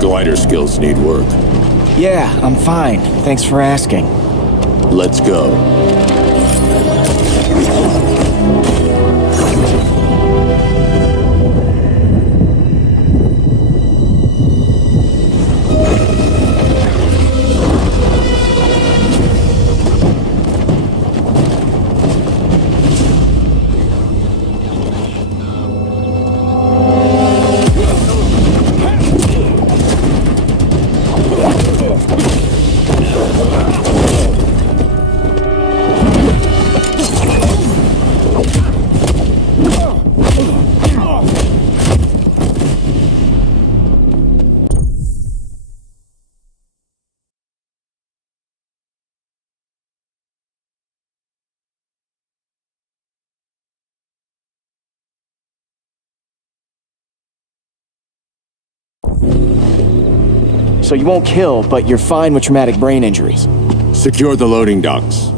glider skills need work. Yeah, I'm fine. Thanks for asking. Let's go. So you won't kill, but you're fine with traumatic brain injuries. Secure the loading docks.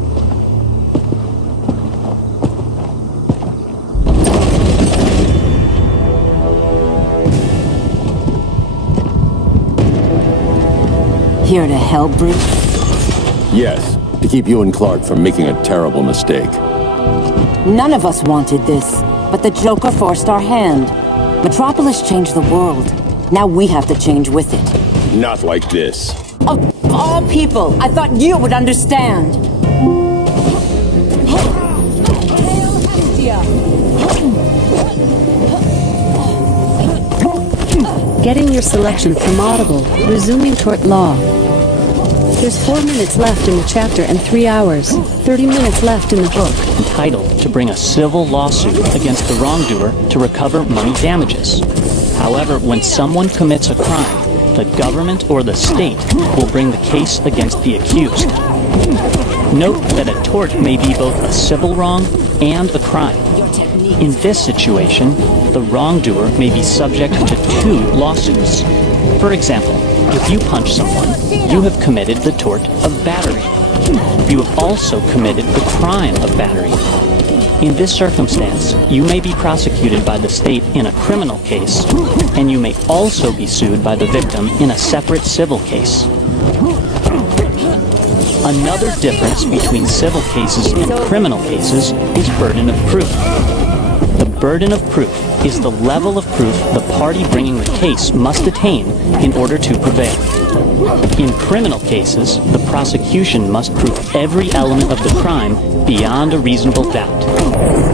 Here to help, Bruce? Yes, to keep you and Clark from making a terrible mistake. None of us wanted this, but the Joker forced our hand. Metropolis changed the world. Now we have to change with it. Not like this. Of all people, I thought you would understand. Getting your selection from Audible, resuming tort law. There's 4 minutes left in the chapter and 3 hours, 30 minutes left in the book. Entitled to bring a civil lawsuit against the wrongdoer to recover money damages. However, when someone commits a crime, the government or the state will bring the case against the accused. Note that a tort may be both a civil wrong and a crime. In this situation, the wrongdoer may be subject to 2 lawsuits. For example, if you punch someone, you have committed the tort of battery. You have also committed the crime of battery. In this circumstance, you may be prosecuted by the state in a criminal case, and you may also be sued by the victim in a separate civil case. Another difference between civil cases and criminal cases is burden of proof. The burden of proof is the level of proof the party bringing the case must attain in order to prevail. In criminal cases, the prosecution must prove every element of the crime beyond a reasonable doubt.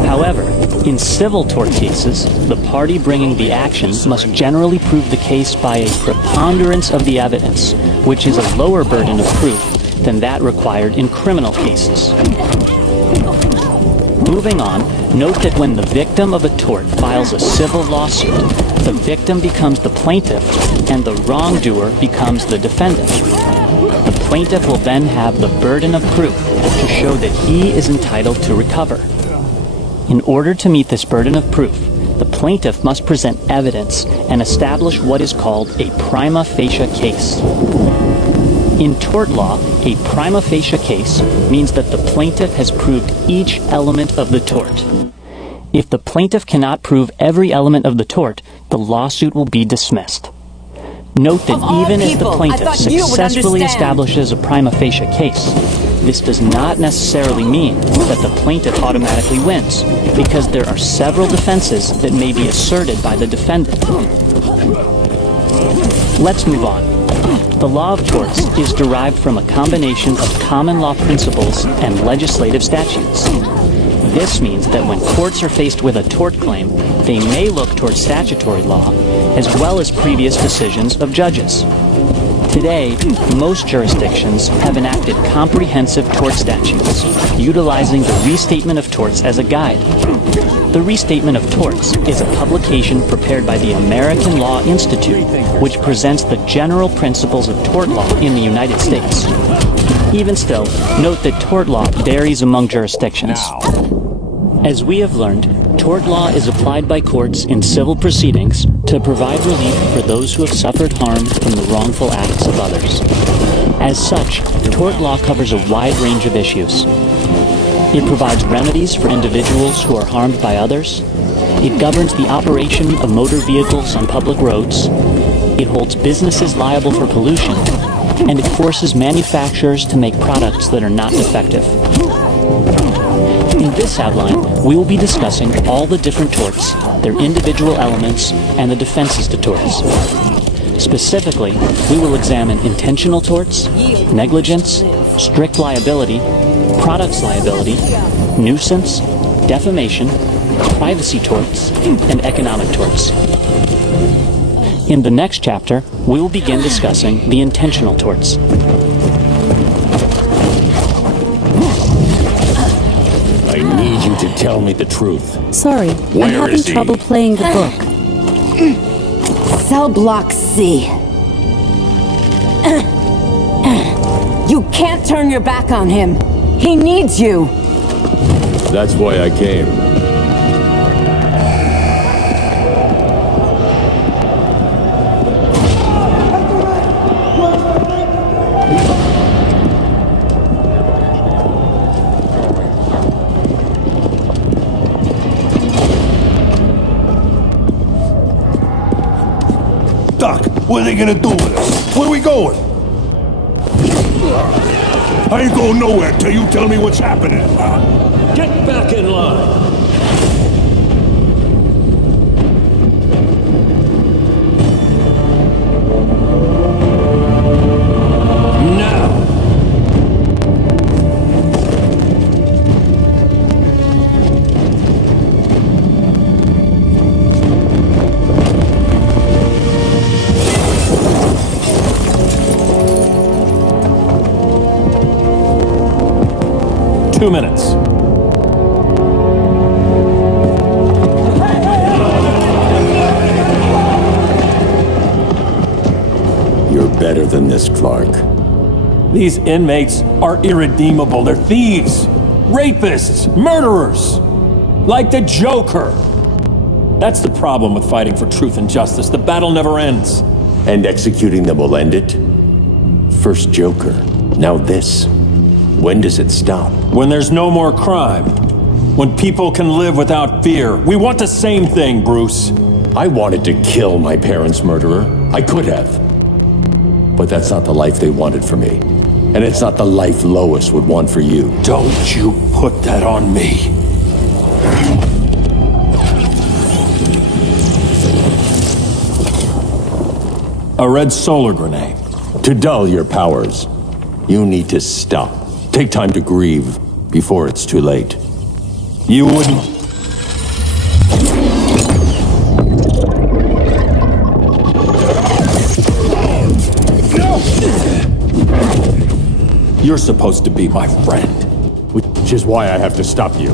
However, in civil tort cases, the party bringing the action must generally prove the case by a preponderance of the evidence, which is a lower burden of proof than that required in criminal cases. Moving on, note that when the victim of a tort files a civil lawsuit, the victim becomes the plaintiff and the wrongdoer becomes the defendant. The plaintiff will then have the burden of proof to show that he is entitled to recover. In order to meet this burden of proof, the plaintiff must present evidence and establish what is called a prima facie case. In tort law, a prima facie case means that the plaintiff has proved each element of the tort. If the plaintiff cannot prove every element of the tort, the lawsuit will be dismissed. Note that even if the plaintiff successfully establishes a prima facie case, this does not necessarily mean that the plaintiff automatically wins, because there are several defenses that may be asserted by the defendant. Let's move on. The law of torts is derived from a combination of common law principles and legislative statutes. This means that when courts are faced with a tort claim, they may look towards statutory law, as well as previous decisions of judges. Today, most jurisdictions have enacted comprehensive tort statutes, utilizing the Restatement of Torts as a guide. The Restatement of Torts is a publication prepared by the American Law Institute, which presents the general principles of tort law in the United States. Even still, note that tort law varies among jurisdictions. As we have learned, tort law is applied by courts in civil proceedings to provide relief for those who have suffered harm from the wrongful acts of others. As such, tort law covers a wide range of issues. It provides remedies for individuals who are harmed by others. It governs the operation of motor vehicles on public roads. It holds businesses liable for pollution, and it forces manufacturers to make products that are not defective. In this outline, we will be discussing all the different torts, their individual elements, and the defenses to torts. Specifically, we will examine intentional torts, negligence, strict liability, products liability, nuisance, defamation, privacy torts, and economic torts. In the next chapter, we will begin discussing the intentional torts. I need you to tell me the truth. Sorry, I'm Where having is he? trouble playing the book. Cell block C. You can't turn your back on him. He needs you. That's why I came. Doc, what are they gonna do with us? Where are we going? I ain't going nowhere till you tell me what's happening. Get back in line. Now. 2 minutes. You're better than this, Clark. These inmates are irredeemable. They're thieves, rapists, murderers. Like the Joker. That's the problem with fighting for truth and justice. The battle never ends. And executing them will end it? First Joker, now this. When does it stop? When there's no more crime. When people can live without fear. We want the same thing, Bruce. I wanted to kill my parents' murderer. I could have. But that's not the life they wanted for me. And it's not the life Lois would want for you. Don't you put that on me. A red solar grenade. To dull your powers, you need to stop. Take time to grieve before it's too late. You wouldn't... You're supposed to be my friend. Which is why I have to stop you.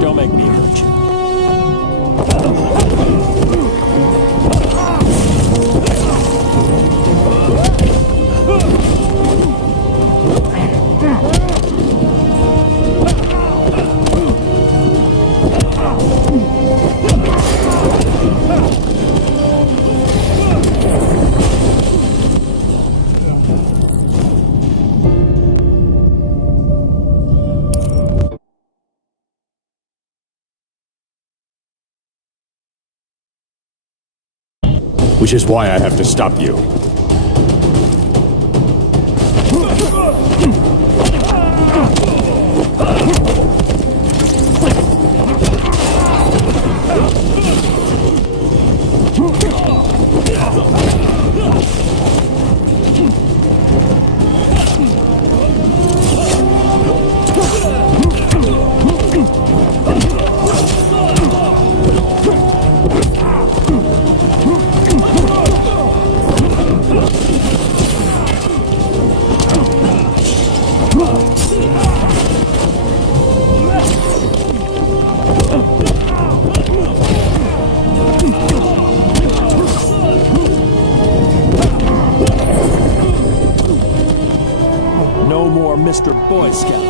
Don't make me hurt you. Which is why I have to stop you. Mr. Boy Scout.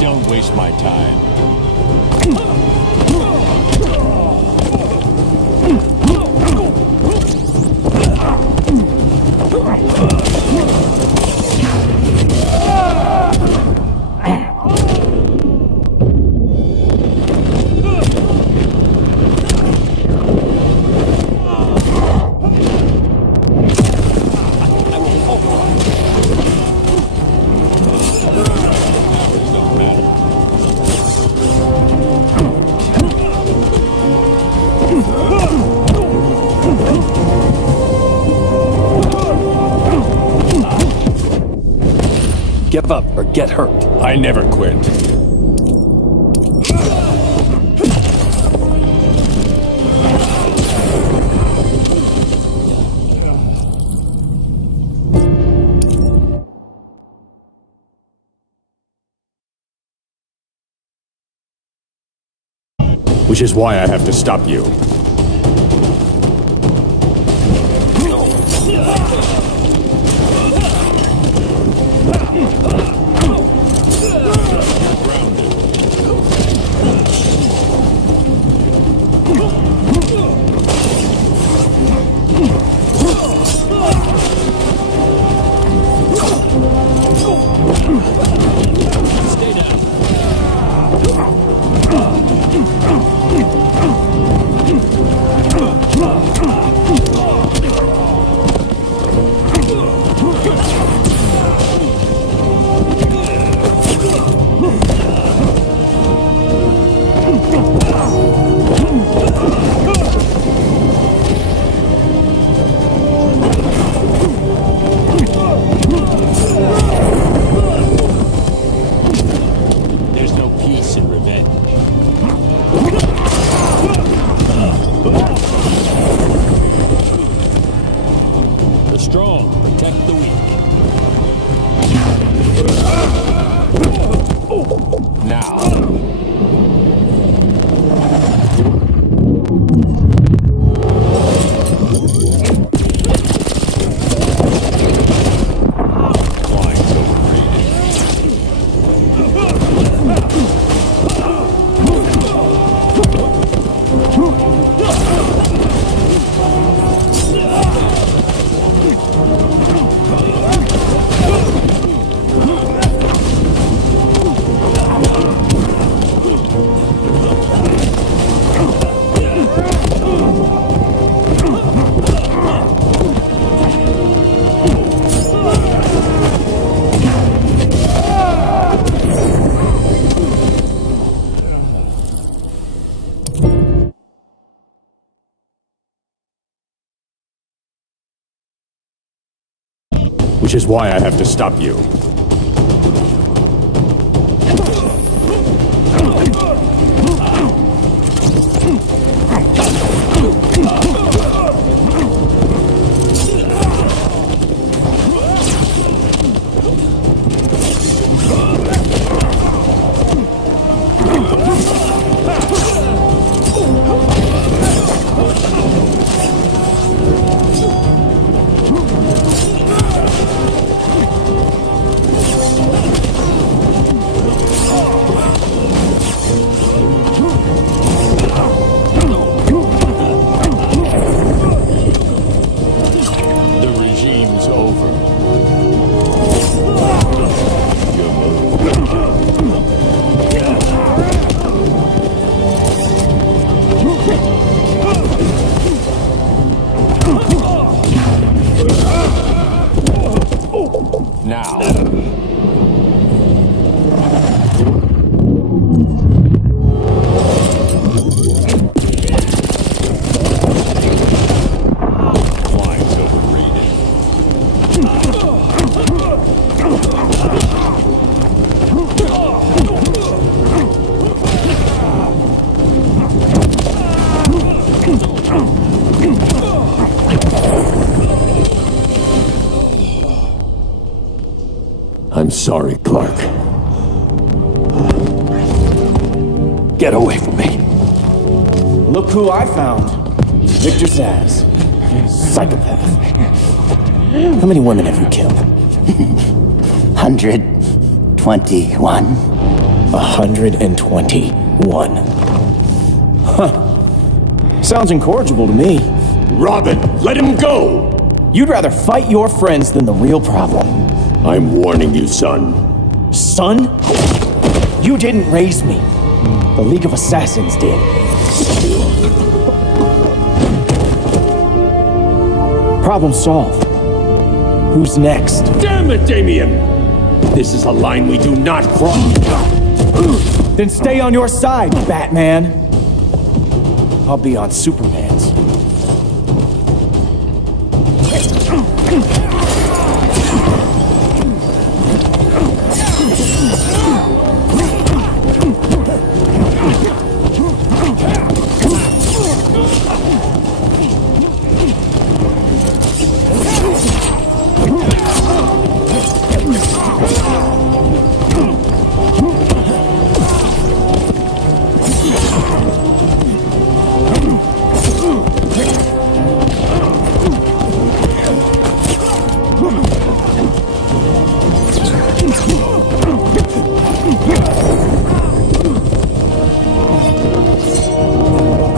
Don't waste my time. Give up or get hurt. I never quit. Which is why I have to stop you. Which is why I have to stop you. sorry, Clark. Get away from me. Look who I found. Victor Zaz. Psychopath. How many women have you killed? 121. 121. Huh. Sounds incorrigible to me. Robin, let him go! You'd rather fight your friends than the real problem. I'm warning you, son. Son? You didn't raise me. The League of Assassins did. Problem solved. Who's next? Damn it, Damien! This is a line we do not cross. Then stay on your side, Batman. I'll be on Superman's.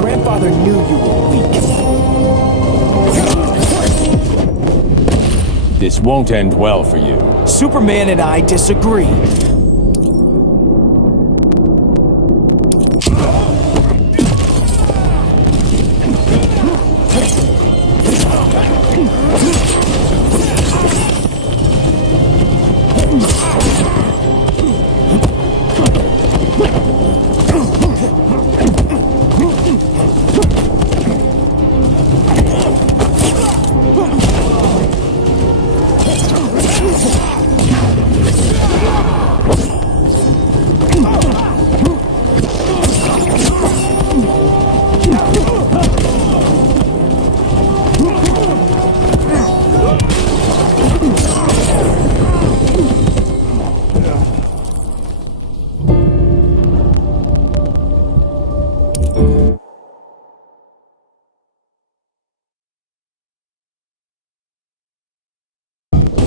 Grandfather knew you were weak. This won't end well for you. Superman and I disagree.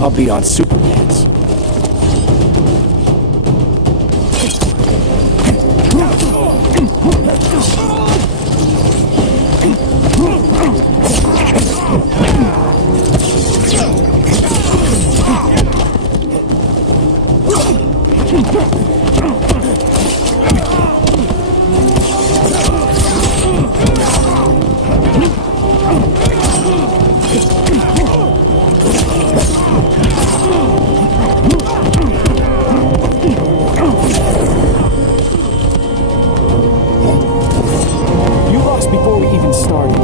I'll be on Superman's. Before we even started.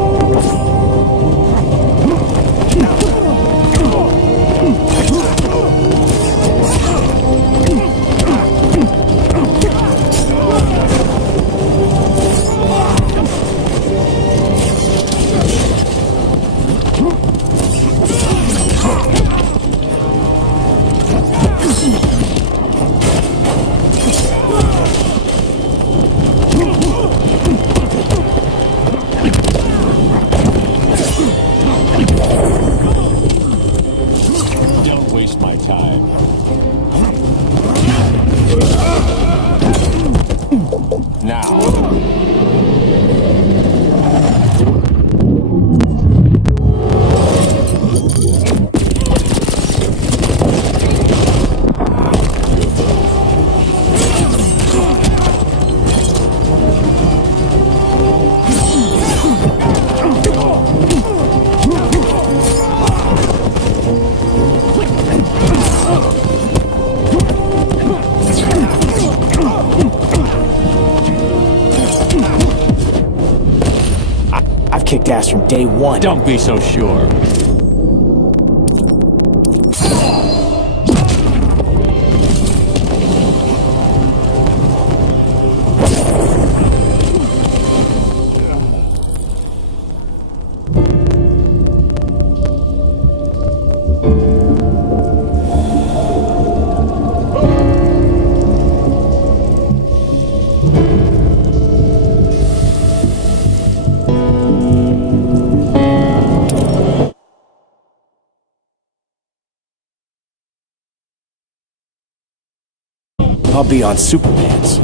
Don't waste my time. Now. I've kicked ass from day one. Don't be so sure. I'll be on Superman's.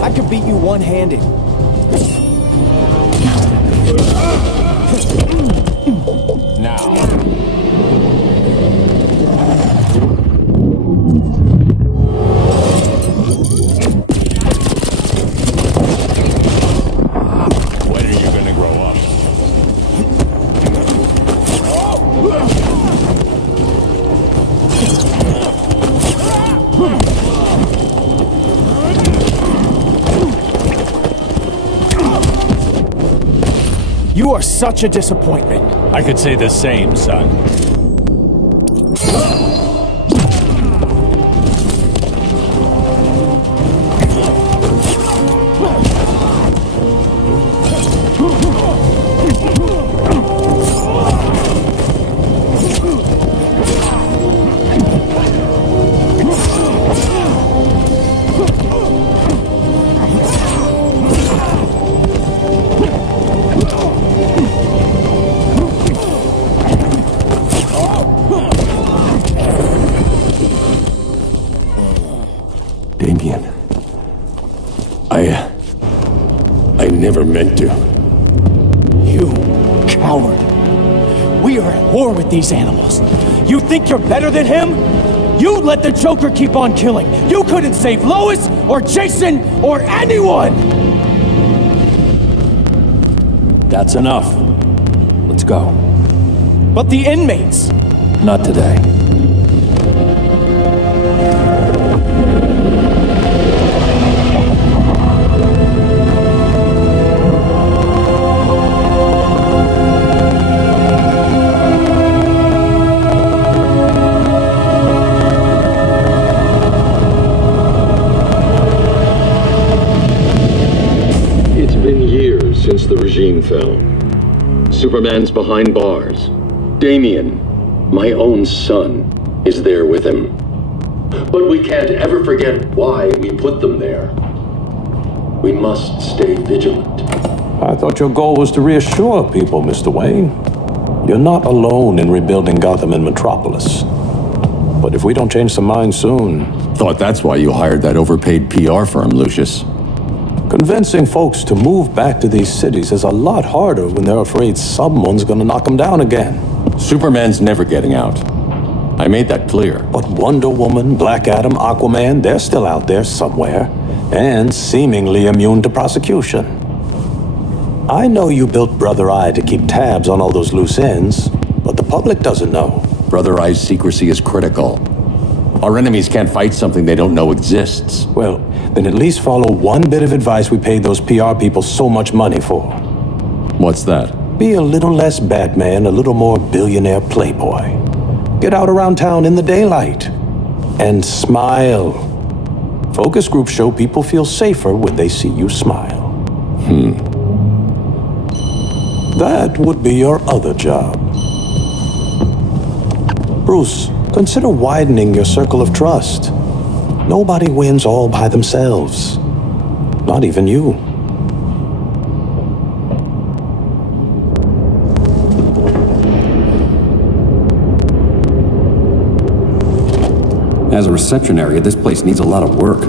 I could beat you one-handed. Now. When are you gonna grow up? You are such a disappointment. I could say the same, son. Damien. I never meant to. You coward. We are at war with these animals. You think you're better than him? You let the Joker keep on killing. You couldn't save Lois or Jason or anyone! That's enough. Let's go. But the inmates. Not today. It's been years since the regime fell. Superman's behind bars. Damien, my own son, is there with him. But we can't ever forget why we put them there. We must stay vigilant. I thought your goal was to reassure people, Mr. Wayne. You're not alone in rebuilding Gotham and Metropolis. But if we don't change some minds soon... Thought that's why you hired that overpaid PR firm, Lucius. Convincing folks to move back to these cities is a lot harder when they're afraid someone's gonna knock them down again. Superman's never getting out. I made that clear. But Wonder Woman, Black Adam, Aquaman, they're still out there somewhere, and seemingly immune to prosecution. I know you built Brother Eye to keep tabs on all those loose ends, but the public doesn't know. Brother Eye's secrecy is critical. Our enemies can't fight something they don't know exists. Well, then at least follow one bit of advice we paid those PR people so much money for. What's that? Be a little less Batman, a little more billionaire playboy. Get out around town in the daylight. And smile. Focus groups show people feel safer when they see you smile. That would be your other job. Bruce, consider widening your circle of trust. Nobody wins all by themselves. Not even you. As a reception area, this place needs a lot of work.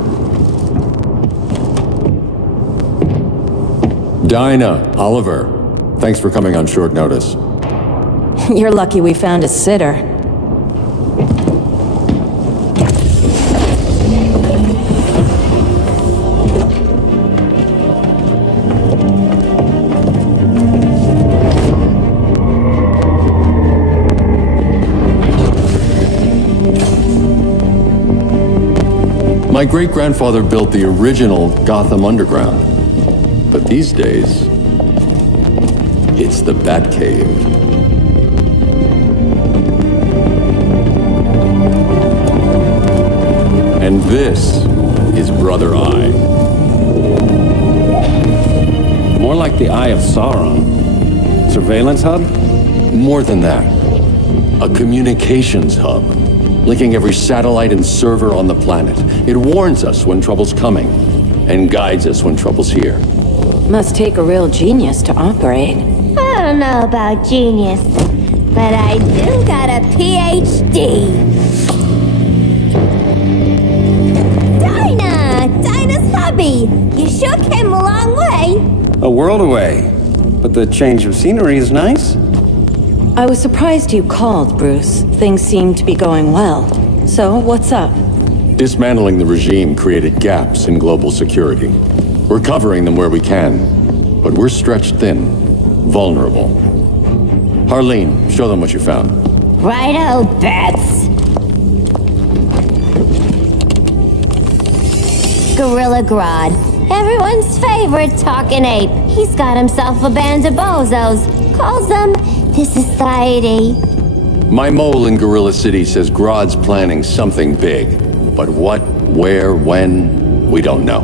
Dinah, Oliver, thanks for coming on short notice. You're lucky we found a sitter. My great-grandfather built the original Gotham Underground. But these days, it's the Batcave. And this is Brother Eye. More like the Eye of Sauron. Surveillance hub? More than that. A communications hub, linking every satellite and server on the planet. It warns us when trouble's coming, and guides us when trouble's here. Must take a real genius to operate. I don't know about genius, but I do got a PhD. Dinah's hubby. You shook him a long way. A world away. But the change of scenery is nice. I was surprised you called, Bruce. Things seem to be going well. So, what's up? Dismantling the regime created gaps in global security. We're covering them where we can, but we're stretched thin, vulnerable. Harleen, show them what you found. Righto, Bats. Gorilla Grodd. Everyone's favorite talking ape. He's got himself a band of bozos. Calls them the Society. My mole in Gorilla City says Grodd's planning something big. But what, where, when, we don't know.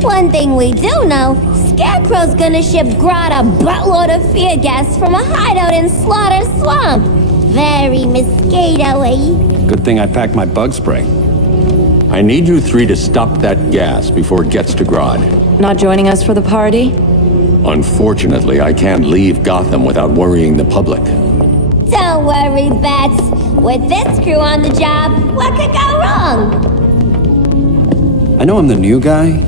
One thing we do know, Scarecrow's gonna ship Grodd a buttload of fear gas from a hideout in Slaughter Swamp. Very mosquito-y. Good thing I packed my bug spray. I need you three to stop that gas before it gets to Grodd. Not joining us for the party? Unfortunately, I can't leave Gotham without worrying the public. Don't worry, Bats. With this crew on the job, what could go wrong? I know I'm the new guy,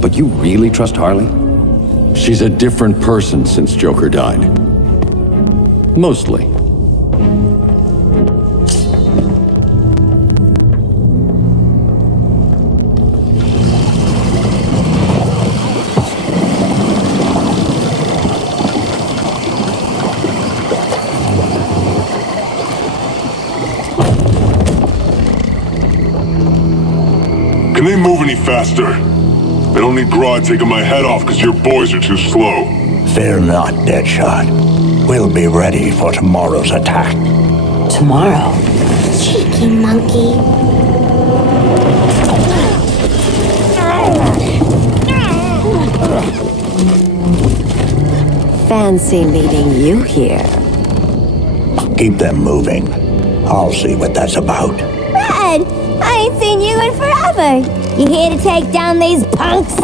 but you really trust Harley? She's a different person since Joker died. Mostly. Can they move any faster? I don't need Grodd taking my head off because your boys are too slow. Fear not, Deadshot. We'll be ready for tomorrow's attack. Tomorrow? Cheeky monkey. Fancy meeting you here. Keep them moving. I'll see what that's about. Red, I ain't seen you in forever. You here to take down these punks?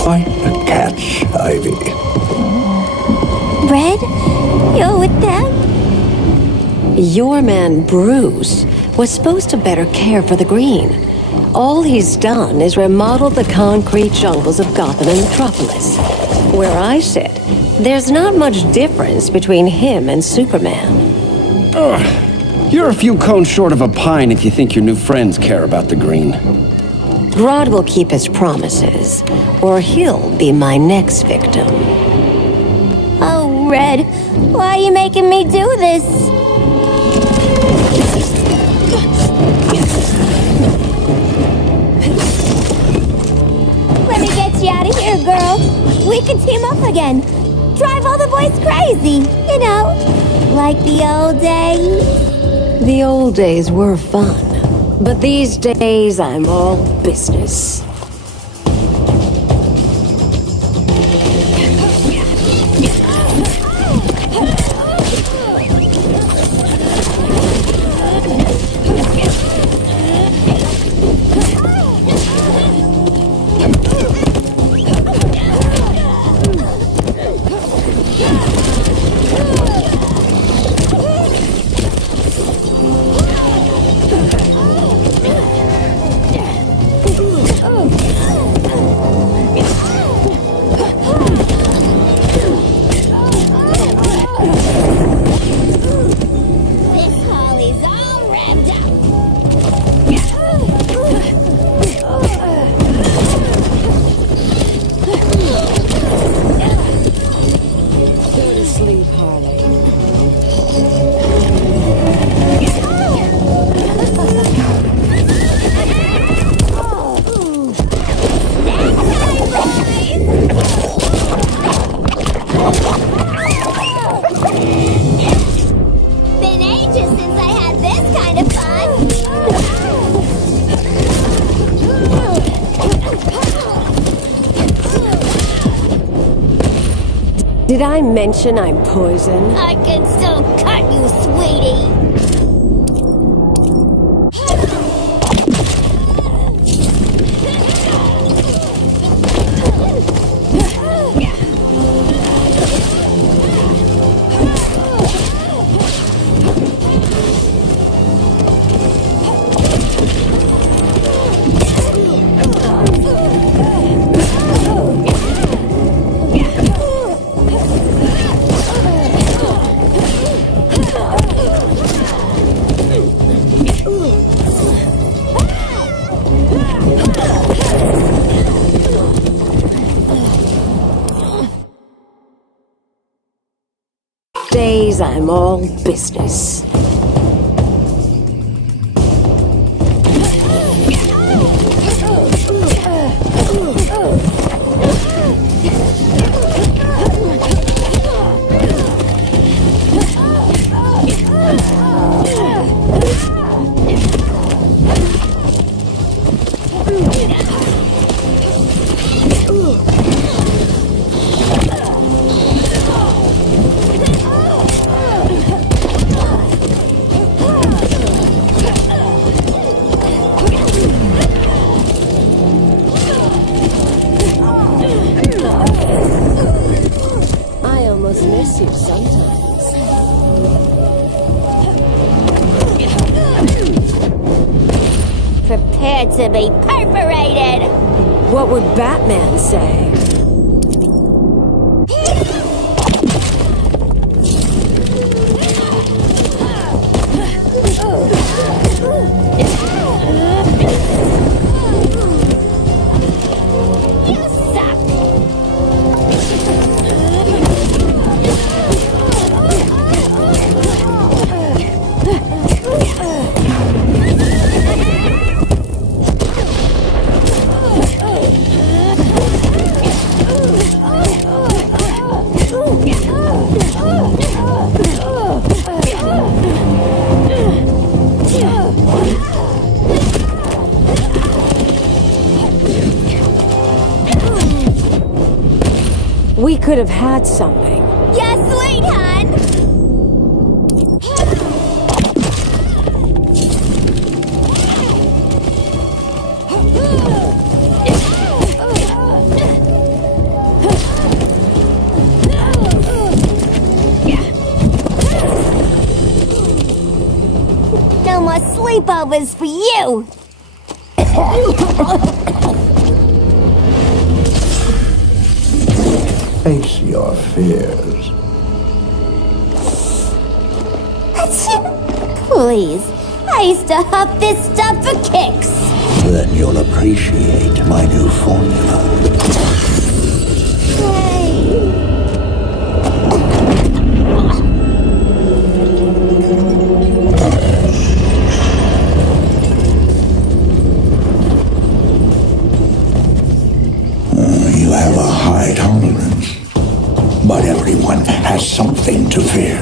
Quite a catch, Ivy. Red, you're with them? Your man, Bruce, was supposed to better care for the green. All he's done is remodeled the concrete jungles of Gotham and Metropolis. Where I sit, there's not much difference between him and Superman. You're a few cones short of a pine if you think your new friends care about the green. Grodd will keep his promises, or he'll be my next victim. Oh, Red, why are you making me do this? Let me get you out of here, girl. We can team up again. Drive all the boys crazy, you know, like the old days. The old days were fun, but these days I'm all business. Did I mention I'm poison? I can still cut you, sweetie. Days I'm all business. Miss you sometimes. Prepare to be perforated! What would Batman say? We could have had something. Yes, sweet hun! No more sleepovers for you! Face your fears. Please, I used to huff this stuff for kicks. Then you'll appreciate my new formula. You have a high tolerance, but everyone has something to fear.